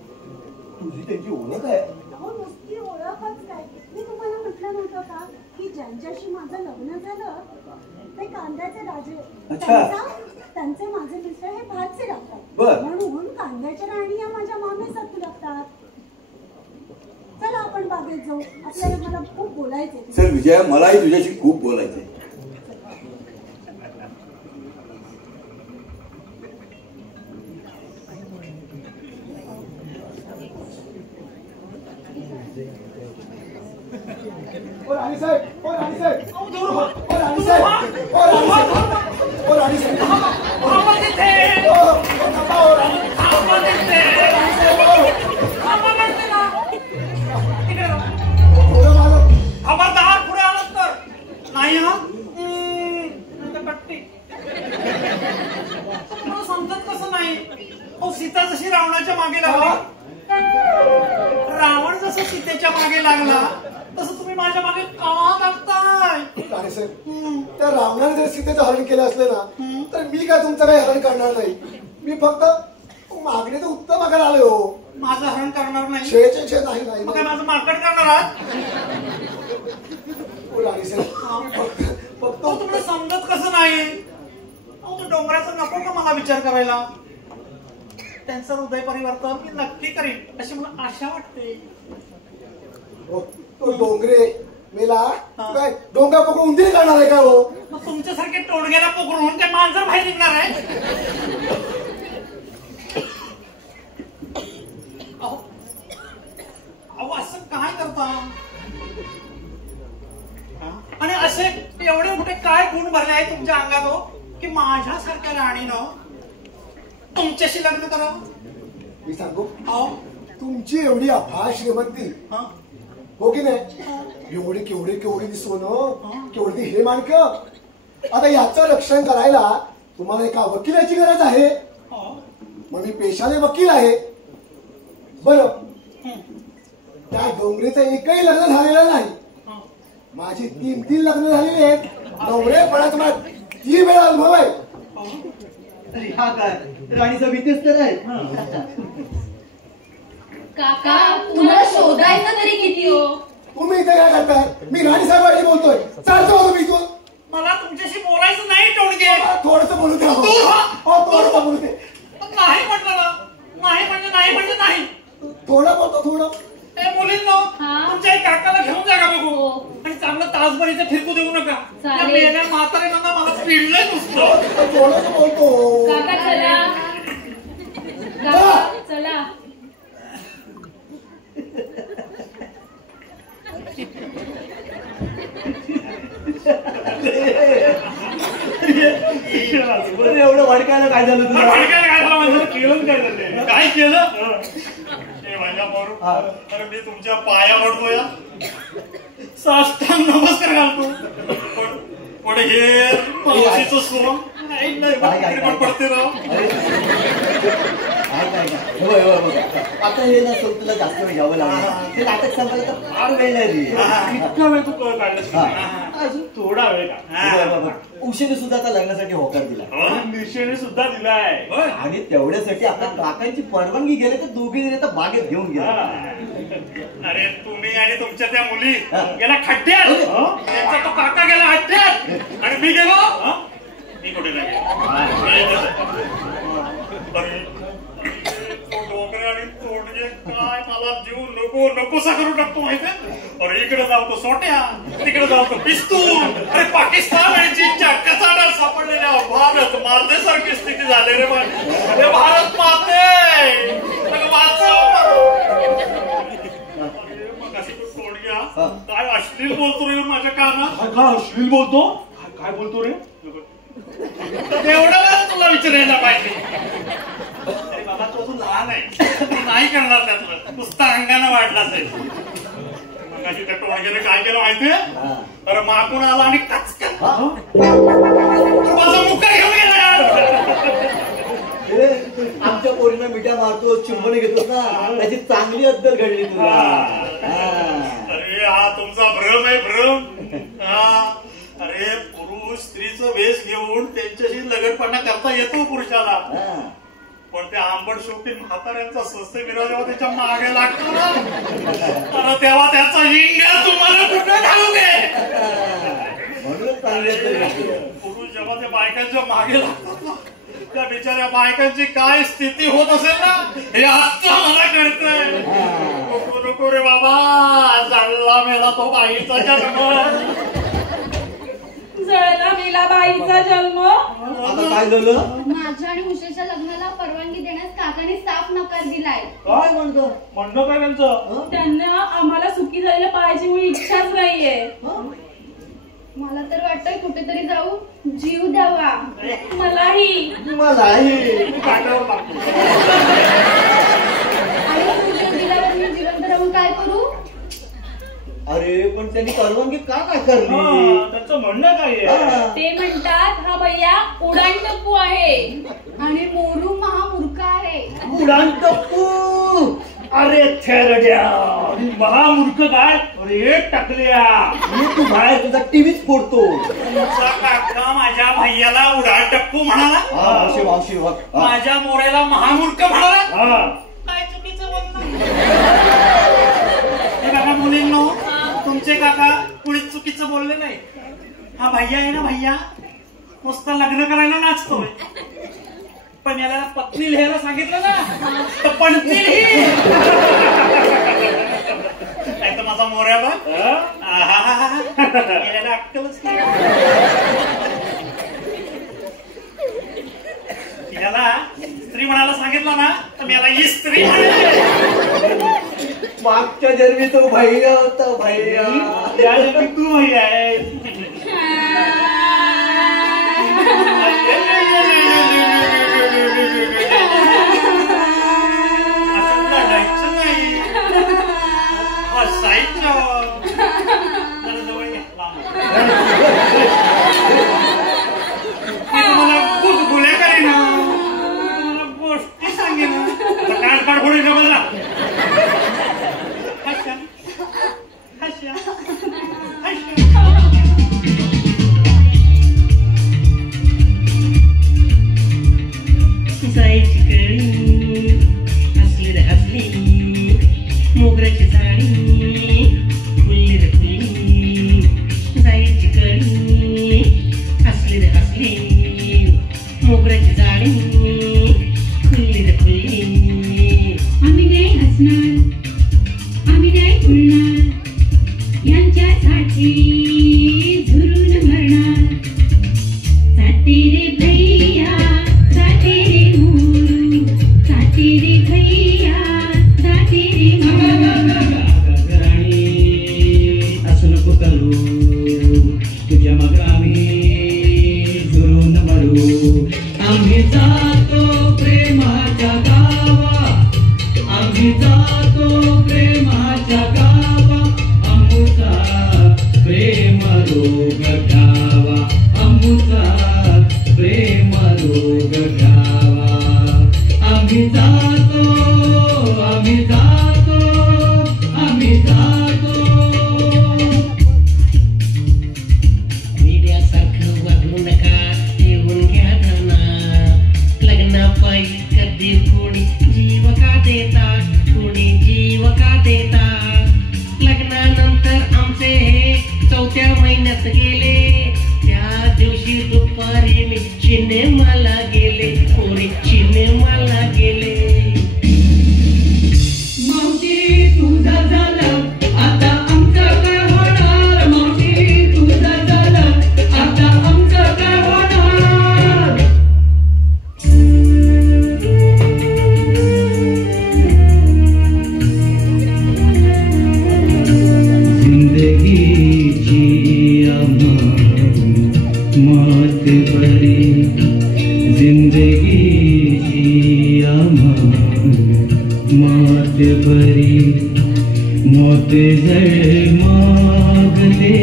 तुझी त्यांची ओळख आहे. अहो नुसती ओळखच काय. मी तुम्हाला म्हटलं नव्हतं का की ज्यांच्याशी माझं लग्न झालं ते कांद्याचे राजे. त्यांचे माझे मिस्टर हे भातचे लागतात. म्हणून कांद्याच्या राणी या माझ्या मामेसाठी लागतात. चला आपण बागेत जाऊ. आपल्याला मला खूप बोलायचे. सर विजया मलाही तुझ्याशी खूप बोलायचंय. खबरदार पुढे आलात तर नाही हा तुम्हाला समजत कसं नाही. सीता जशी रावणाच्या मागे लागली रावण जसं सीतेच्या मागे लागला तसं तुम्ही माझ्या मागे का लागताय. त्या रावणाने जर सीतेचं हरण केलं असलं ना तर मी काय तुमचं काही हरण करणार नाही. मी फक्त मागणीचं उत्तर मागायला आलोय. हो माझं हरण करणार नाही. नाही मग काय माझं माकड करणार आहात. फक्त तुम्हाला समजत कसं नाही. अहो तो डोंगराचा नको का मला विचार करायला. त्यांचं हृदय परिवर्तन मी नक्की करीन अशी मला आशा वाटते. तो डोंगरे मेला काय डोंगरा पकडून उंदीर करणार आहे का. हो मग तुमच्यासारखे टोडग्याला पकडून काय मांजर बाहेर निघणार आहे. अहो असं काय करता. आणि असे एवढे मोठे काय गुण भरले आहे तुमच्या अंगात हो की माझ्यासारख्या राणीनं तुमच्याशी लग्न करावं. मी सांगू अहो तुमची एवढी अफाट श्रीमंती हो की नाही. एवढी केवढी सोनं केवढी हे माणकं. आता याचं रक्षण करायला तुम्हाला एका वकिलाची गरज आहे. मग मी पेशाने वकील आहे. बरं त्या डोंगरेचं एकही लग्न झालेलं नाही. माझी 3 लग्न झालेली आहेत. डोंगरेपणाचा मला 3 वेळा अनुभव आहे. हा काय राणीचा भीतीच तर आहे. काका तुम्हाला शोधायचं तरी किती हो. तुम्ही इथे काय करताय. मी राणी साहेबांशी बोलतोय. चालतो होतो मी इथून. मला तुमच्याशी बोलायचं नाही टोडगे. थोडस बोलू दे. थोडस बोलू दे. नाही म्हटलं ना. नाही म्हणजे नाही. थोडं बोलतो थोडं. मुलींनो तुमच्या काकाला घेऊन जा का बघू. आणि चांगलं तासभरीचं फिरकू देऊ नका. म्हाताऱ्यांना मला पिडलंय नुसतं. थोडस बोलतो. काका चला. काका चला. भडकायला काय झालं तुला? भडकायला काय झालं म्हणजे केलं काय झालं? काय केलं? माझ्या बरोबर अरे मी तुमच्या पाया पडतो या साष्टांग नमस्कार घालतो पण हे पावशीचं सोम पण पडते राव. आता हे ना सोड तुला जास्त वेळ घ्यावं लागलं. ते नाटक संपायला तर फार वेळ नाही. इतका वेळ तू काढला अजून थोडा वेळ का? उशीने सुद्धा आता लग्नासाठी होकार दिला. निशेने सुद्धा दिलाय. आणि तेवढ्यासाठी आपल्या काकांची परवानगी गेले तर दोघे गेले तर बागेत घेऊन गेला. अरे तुम्ही आणि तुमच्या त्या मुली गेला खड्ड्यात. त्यांचा तो काका गेला खड्ड्यात आणि मी गेलो. मी कुठे नाही डोंगर आणि तोंडगे काय मला जीव नको नकोसा करू टाकतो माहिती. अरे इकडे जाऊ तो सोट्या तिकडे जाऊ तो पिस्तूल. अरे पाकिस्तान आणि चीनच्या कचाट्यात सापडलेल्या भारत मातेसारखी स्थिती झाली रे. अरे भारत माते काय अश्लील बोलतो रे माझ्या कानात. काय अश्लील बोलतो? काय बोलतो रे? एवढं तुला विचारायला पाहिजे. अरे बाबा तो तू लहान आहे नाही करणार त्यातलं नुसता अंगानं वाढलाच आहे. मगाशी त्या टोळगेने काय केलं माहितीये? अरे मागून आला आणि कचकन माझा मुका घेऊन गेला. आमच्या पोरीला मिठ्या मारतो चुंबने घेतोस ना त्याची चांगली अद्दल घडली तुला. अरे हा तुमचा भ्रम आहे भ्रम. अरे पुरुष स्त्रीचं वेश घेऊन त्यांच्याशी लगडपणा करता येतो पुरुषाला. पण त्या आंबट शेवटी म्हाताऱ्यांचा स्वस्त विरोध जेव्हा त्याच्या मागे लागतो ना तर तेव्हा त्याचा हिंगा तुम्हाला कुठं घालू दे. पुरुष जेव्हा त्या बायकांच्या मागे लागतात ना त्या बिचाऱ्या बायकांची काय स्थिती होत असेल ना हे आत्ता मला कळतंय. नको नको रे बाबा जळला मेला तो बाईचा जन्म. जळला मेला बाईचा जन्म. आता काय झालं? माझ्या आणि उषेच्या लग्नाला परवानगी देण्यास काकांनी साफ नकार दिलाय. काय म्हणतो? म्हणणं काय त्यांचं? त्यांना आम्हाला सुखी झालेलं पाहायची मुळी इच्छाच नाहीये. मला तर वाटतंय कुठेतरी जाऊ जीव द्यावा. मलाही काटावर लागतो. आणि जीव दिल्यावर मी जिवंत राहून काय करू? अरे पण त्यांनी परवानगी का काय करली? त्यांचं म्हणणं काय आहे? ते म्हणतात हा भैया उडाणटप्पू आहे आणि मोरू महामूर्ख आहे. उडाणटप्पू? अरे थेरड्या महामूर्ख काय? अरे टाकल्या तू बाहेर तुझा टीव्हीच फोडतो. तुमचा काका माझ्या भैयाला उडाणटप्पू म्हणाला. माझ्या मोरेला महामूर्ख म्हणाला. काय चुकीचं बोलणं. बघा मुलींनो तुमचे काका कुणीच चुकीचं बोलले नाही. हा भैया आहे ना भैया नुसतं लग्न करायला नाचतोय पण याला पत्नी लिहायला सांगितलं ना तर पणती नाही तर माझा मोऱ्या बघ याला अक्कलच नाही. याला स्त्री म्हणायला सांगितलं ना तर मी याला ही स्त्री मागच्या जन्मी तो भैया होता. भैया त्या जन्मी तू भैया आहे. असं लढायचं नाही हसायचं. जरा जवळ घ्या तुम्हाला खूप गुन्हे करीन तुम्हाला गोष्टी सांगेन. काढ काढ होडी बघा जायची कळी हसली रे हसली मोगऱ्याची झाडी फुलली रे फुलली. जायची कळी हसली रे हसली मोगऱ्याची झाडी फुलली रे फुलली. आम्ही नाही हसणार आम्ही नाही फुलणार रोग घ्यावा आमचा प्रेम रोग घ्यावा आम्ही जातो आम्ही जातो आम्ही जातो मीडियासारखं वागू नका येऊन घ्या धना लग्नापायी कधी कोणी जीव का देता कोणी जीव का देता लग्नानंतर आमचे हे 4थ्या महिन्यात गेले त्या दिवशी दुपारी मी सिनेमाला गेले कोणी सिनेमाला गेले मावशी तुझं झालं आता आमचं काय होणार मावशी तुझं झालं आता आमचं काय होणार जिंदगीची मौत बरी जिंदगीची मौत बरी मौत जड़ मागले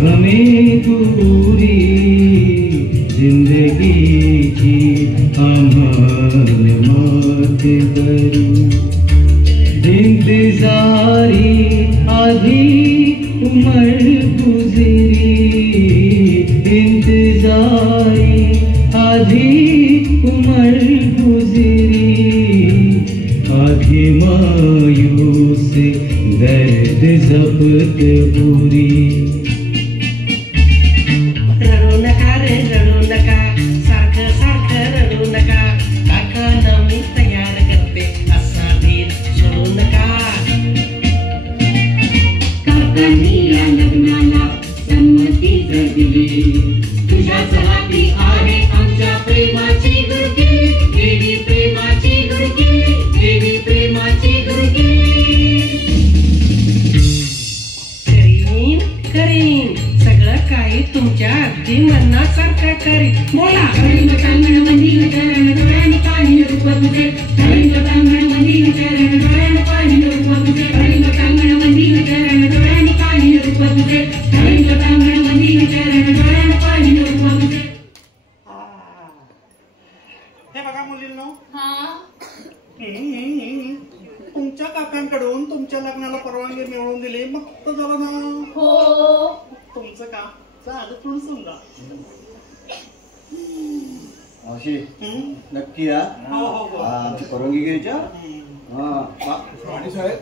हमें दूरी जिंदगीची मौत बरी इंतजारी आधी उमर गुजरी इंतजारी आधी उमर गुजरी आधी मायूस दर्द जबत बुरी रडू नका रे रडू नका सारखं सारखं रडू नका काका मी तयार करते असा धीर सोडू नका काकांनी या लग्नाला संमती दिली तुझ्याच हाती आहे आमच्या प्रेमाची गुडगी देवी प्रेमाची गुडगी देवी प्रेमाची गुडगी करीन करीन सगळं काही तुमच्या अगदी मनासारखं करीन बोला करीन कांगण मंदिर चरण डोळ्याने पाणी रूप तुझे करीन कांगण मंदिर चरण डोळ्याने पाणी रूप तुझे करीन कांगण मंदिर चरण डोळ्याने पाणी रूप तुझे करीन कांगण मंदिर चरण डोळ्याने पाणी रूप तुझे हे बघा मुलींनो हा तुमच्या काकांकडून तुमच्या लग्नाला परवानगी मिळवून दिली मग तर झालं ना हो तुमचं काम झालं पण समजा मावशी नक्की हा हो हो हो आमची परवानगी घ्यायच्या हा राणी साहेब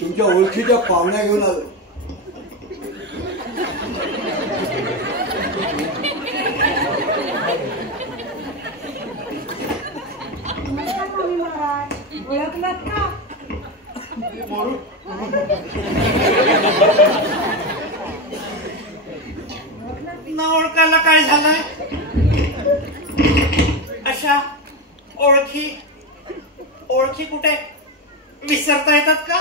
तुमच्या ओळखीच्या पाहुण्या घेऊन आलो नमस्कार स्वामी महाराज ओळखलात का ना ओळखायला काय झालंय अशा ओळखी ओळखी कुठे विसरता येतात का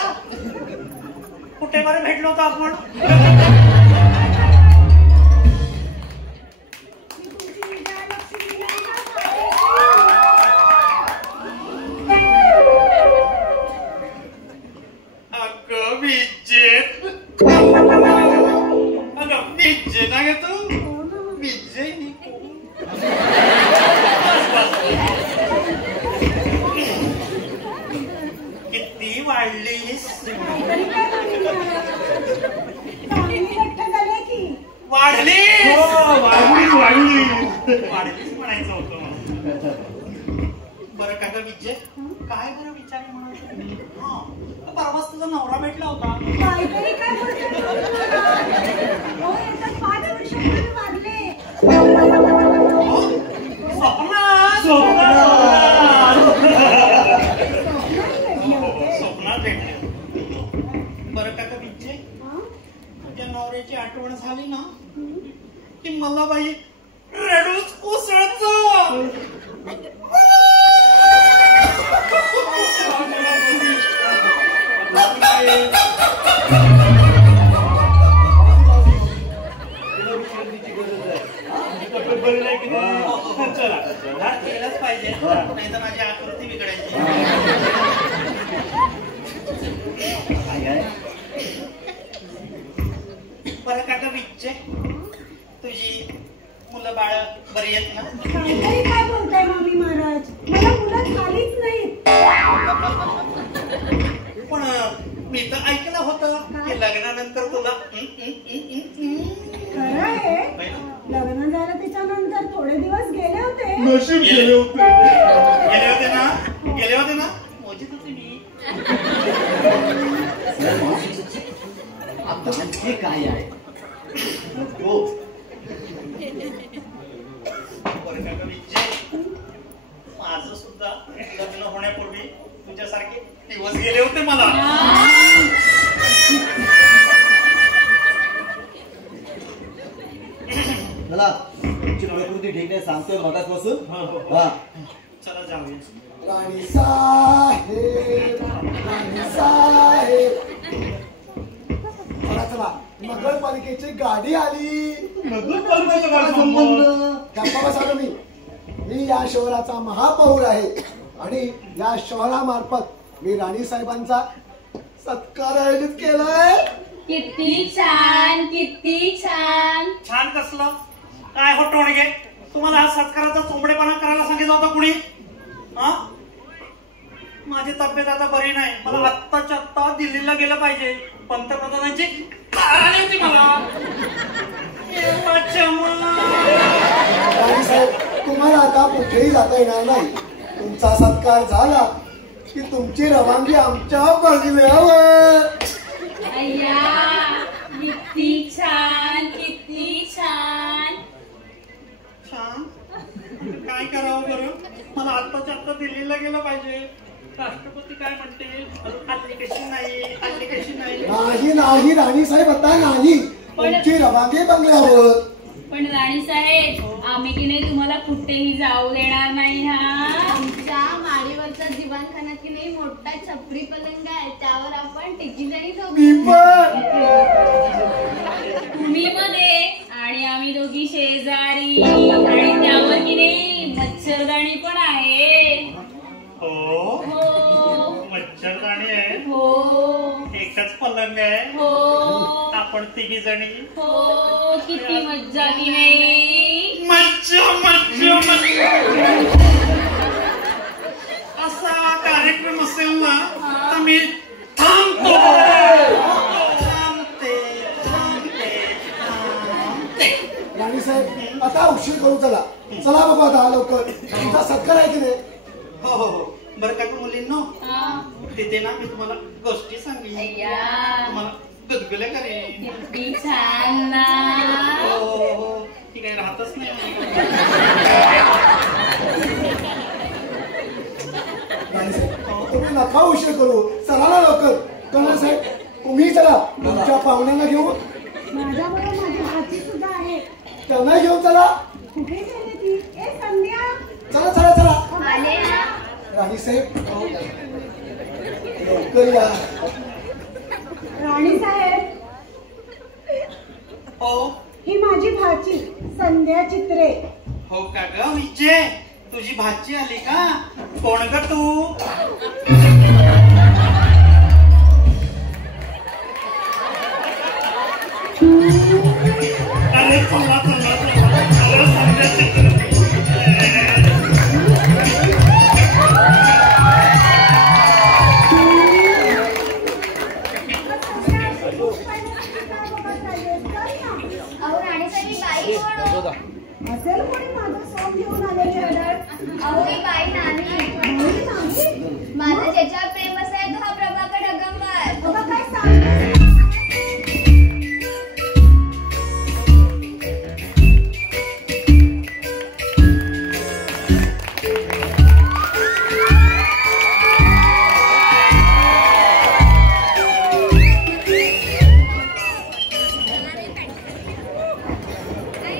कुठे बरं भेटलो होतो आपण मी तुमची विजयालक्ष्मी नाही का? अगं विजेत अगं विजे ना ग तू विजय किती वाढलीस तरी काय स्वामी महाराज? चांगली लठ्ठ झाली की वाढलीस म्हणायचं होतं बरं का ग विजय काय बरं विचार म्हणून परवाच तुझा नवरा भेटला होता काहीतरी काय बोलतोय स्वामी महाराज? हो, एकदा 5 वर्षापूर्वी वारले. स्वप्नात भेटले बरं का ग विजय तुझ्या नवऱ्याची आठवण झाली ना की मला बाई रडूच कोसळतो केलंच पाहिजे नाही तर माझी आकृती बिघडायची विजय तुझी मुलं बाळ बरी आहेत ना? काहीतरी काय बोलताय मामी महाराज, मला मुलं झालीच नाहीत. पण मी तर ऐकलं होतं की लग्नानंतर तुला खरं आहे, लग्न झालं त्याच्यानंतर थोडे दिवस गेले होते. गेले होते ना मोजीत होते मी. आता हे काय आहे हो माझं सुद्धा लग्न होण्यापूर्वी तुझ्यासारखे दिवस गेले होते मला. चला तुमची प्रकृती ठीक नाही सांगतोय मगाचपासून. हा चला जाऊया. राणी साहेब, राणी साहेब, चला चला, नगरपालिकेची गाडी आली. गप्पा बसा मी या शहराचा महापौर आहे आणि या शहरामार्फत मी राणी साहेबांचा सत्कार आयोजित केलाय. किती छान, किती छान. छान कसलं काय हो टोणगे, तुम्हाला हा सत्काराचा चोंबडेपणा करायला सांगितलं होतं कुणी? माझी तब्येत आता बरी नाही, मला आत्ताच्या आत्ता दिल्लीला गेलं पाहिजे. पंतप्रधानांची कार होती मला. राणी साहेब, तुम्हाला आता कुठेही जाता येणार नाही. तुमचा सत्कार झाला की तुमची रवानगी आमच्या बंगल्यावर. अय्या किती छान, किती छान. छान काय करावं बरं, मला आत्ताच्या आत्ता दिल्लीला गेलं पाहिजे. राष्ट्रपती काय म्हणते, हल्ली कशी नाही, हल्ली कशी नाही. नाही नाही राणी साहेब, आता नाही. तुमची रवानगी बंगल्यावर. पण राणी साहेब, आम्ही की नाही तुम्हाला कुठेही जाऊ देणार नाही. हा आमच्या माडीवरचा दिवाणखाना की नाही मोठा छपरी पलंग आहे, त्यावर आपण टिकीजणी तुम्ही मध्ये आणि आम्ही दोघी शेजारी, आणि त्यावर की नाही मच्छरदाणी पण आहे. हो मच्छरदाणी आहे. हो एकच पलंग आहे. हो आपण तिघी जणी. हो किती मज्जा की नाही. मज्जा मज्जा मज्जा. असा कार्यक्रम असेल ना तर मी थांबतो. राणी साहेब, आता उशीर करू. चला चला बाबा, आता लवकर. तुमचा सत्कार आहे की नाही? हो हो हो. बरं का मुलींनो, तिथे ना मी तुम्हाला गोष्टी सांगेन, तुम्हाला गुदगुल्या करेन. किती छान ना. हो हो, ती काही राहतच नाही. राणी साहेब, तुम्ही नका उशीर करू. चला ना लवकर. कमल साहेब, तुम्ही चला. तुमच्या पाहुण्यांना घेऊन. माझ्याबरोबर माझी भाची सुद्धा आहे. त्यांना घेऊन चला. कुठे गेली ती? ए संध्या, चला चला चला. आले ना. राणी साहेब, लवकर या. राणी साहेब, हो ही माझी भाची संध्या चित्रे. हो का ग विजय, तुझी भाची आली का? कोण ग तू? अरे चला चला चला, संध्या चित्रे. अहो राणी साहेब, बाई कोण? असेल कोणी माझं सॉंग घेऊन आलेली ऑर्डर. अहो ही बाई नानी, नाही. माझं ज्याच्या